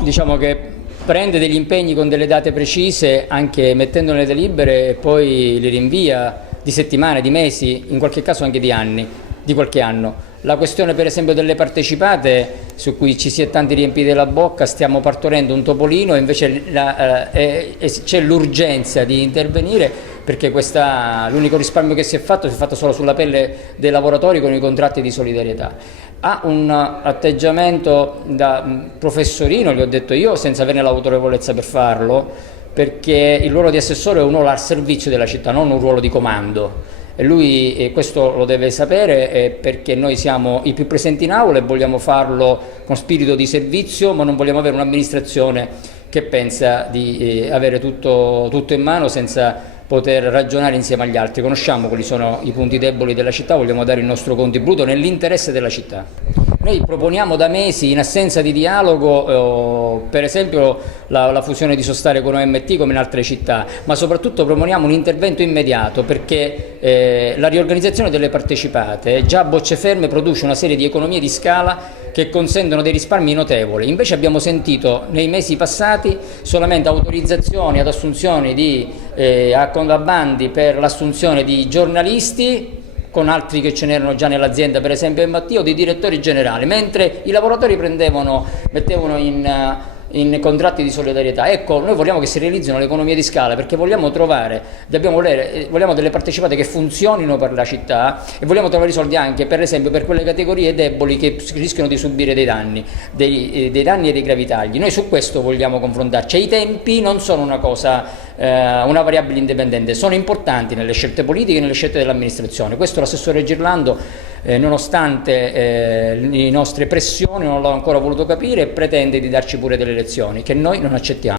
Diciamo che prende degli impegni con delle date precise, anche mettendo nelle delibere, e poi li rinvia di settimane, di mesi, in qualche caso anche di anni, di qualche anno. La questione per esempio delle partecipate, su cui ci si è tanti riempiti la bocca, stiamo partorendo un topolino e invece c'è l'urgenza di intervenire, perché l'unico risparmio che si è fatto solo sulla pelle dei lavoratori con i contratti di solidarietà. Ha un atteggiamento da professorino, gli ho detto io, senza averne l'autorevolezza per farlo, perché il ruolo di assessore è un ruolo al servizio della città, non un ruolo di comando. E lui questo lo deve sapere, perché noi siamo i più presenti in aula e vogliamo farlo con spirito di servizio, ma non vogliamo avere un'amministrazione che pensa di avere tutto in mano senza poter ragionare insieme agli altri. Conosciamo quali sono i punti deboli della città, vogliamo dare il nostro contributo nell'interesse della città. Noi proponiamo da mesi, in assenza di dialogo, per esempio la fusione di Sostare con OMT come in altre città, ma soprattutto proponiamo un intervento immediato, perché la riorganizzazione delle partecipate già a bocce ferme produce una serie di economie di scala che consentono dei risparmi notevoli. Invece abbiamo sentito nei mesi passati solamente autorizzazioni ad assunzioni a bandi per l'assunzione di giornalisti, con altri che ce n'erano già nell'azienda, per esempio in Mattia, o di direttori generali, mentre i lavoratori mettevano in contratti di solidarietà. Ecco, noi vogliamo che si realizzino le economie di scala, perché vogliamo delle partecipate che funzionino per la città, e vogliamo trovare i soldi anche, per esempio, per quelle categorie deboli che rischiano di subire dei danni e dei gravi tagli. Noi su questo vogliamo confrontarci. I tempi non sono una variabile indipendente, sono importanti nelle scelte politiche e nelle scelte dell'amministrazione. Questo l'assessore Girlando, nonostante le nostre pressioni, non l'ha ancora voluto capire e pretende di darci pure delle lezioni che noi non accettiamo.